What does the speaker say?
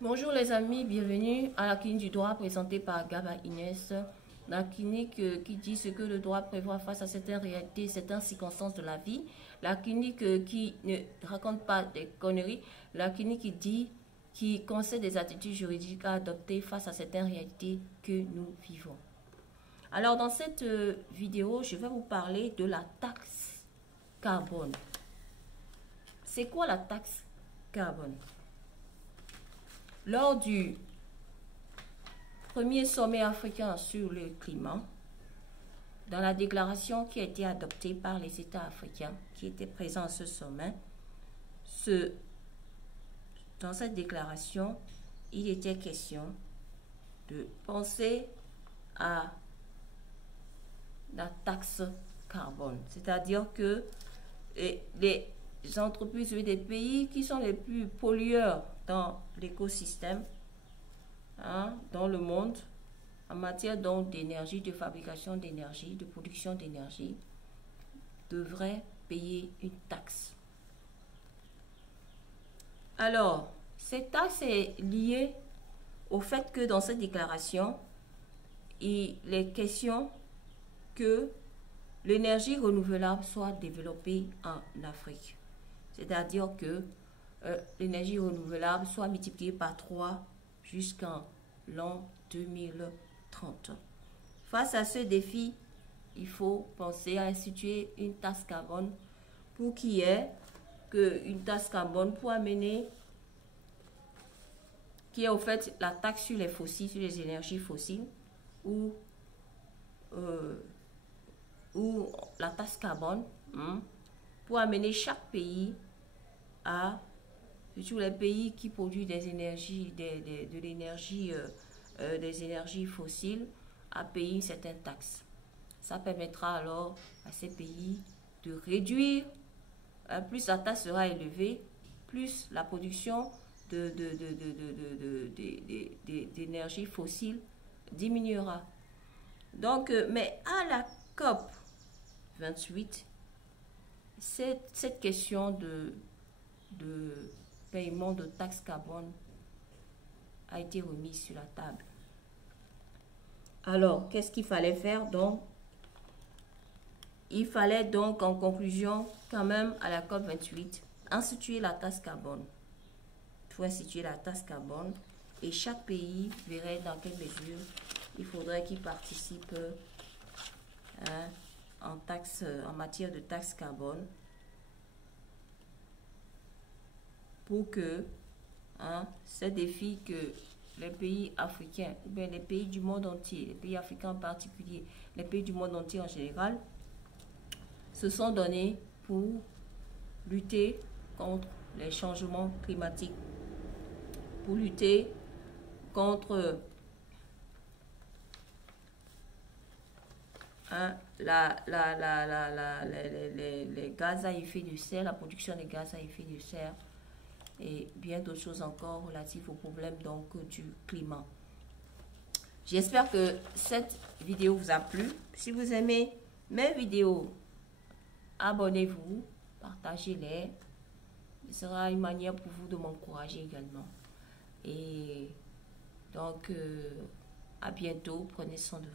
Bonjour les amis, bienvenue à la clinique du droit présentée par Gaba Inès. La clinique qui dit ce que le droit prévoit face à certaines réalités, certaines circonstances de la vie. La clinique qui ne raconte pas des conneries. La clinique qui conseille des attitudes juridiques à adopter face à certaines réalités que nous vivons. Alors dans cette vidéo, je vais vous parler de la taxe carbone. C'est quoi la taxe carbone? Lors du premier sommet africain sur le climat, dans la déclaration qui a été adoptée par les États africains qui étaient présents à ce sommet, dans cette déclaration, il était question de penser à la taxe carbone. C'est-à-dire que les entreprises et des pays qui sont les plus pollueurs dans l'écosystème, dans le monde, en matière donc d'énergie, de fabrication d'énergie, de production d'énergie, devraient payer une taxe. Alors, cette taxe est liée au fait que dans cette déclaration, il est question que l'énergie renouvelable soit développée en Afrique. C'est-à-dire que l'énergie renouvelable soit multipliée par 3 jusqu'en l'an 2030. Face à ce défi, il faut penser à instituer une taxe carbone pour qu'il y ait une taxe carbone pour amener, qui est au fait la taxe sur les fossiles, sur les énergies fossiles, ou la taxe carbone, pour amener chaque pays à, surtout les pays qui produisent des énergies, de l'énergie, des énergies fossiles, à payer une certaine taxe. Ça permettra alors à ces pays de réduire, plus la taxe sera élevée, plus la production d'énergie fossile diminuera. Donc, mais à la COP 28, cette question de paiement de taxes carbone a été remise sur la table. Alors, qu'est-ce qu'il fallait faire donc? Il fallait donc, en conclusion, quand même, à la COP 28, instituer la taxe carbone. Il faut instituer la taxe carbone et chaque pays verrait dans quelle mesure il faudrait qu'il participe en matière de taxe carbone pour que ces défis que les pays africains, ou bien les pays du monde entier, les pays africains en particulier, les pays du monde entier en général, se sont donnés pour lutter contre les changements climatiques, pour lutter contre les gaz à effet de serre, la production des gaz à effet de serre, et bien d'autres choses encore relatives aux problèmes donc du climat. J'espère que cette vidéo vous a plu. Si vous aimez mes vidéos, abonnez-vous, partagez-les. Ce sera une manière pour vous de m'encourager également. Et donc, à bientôt. Prenez soin de vous.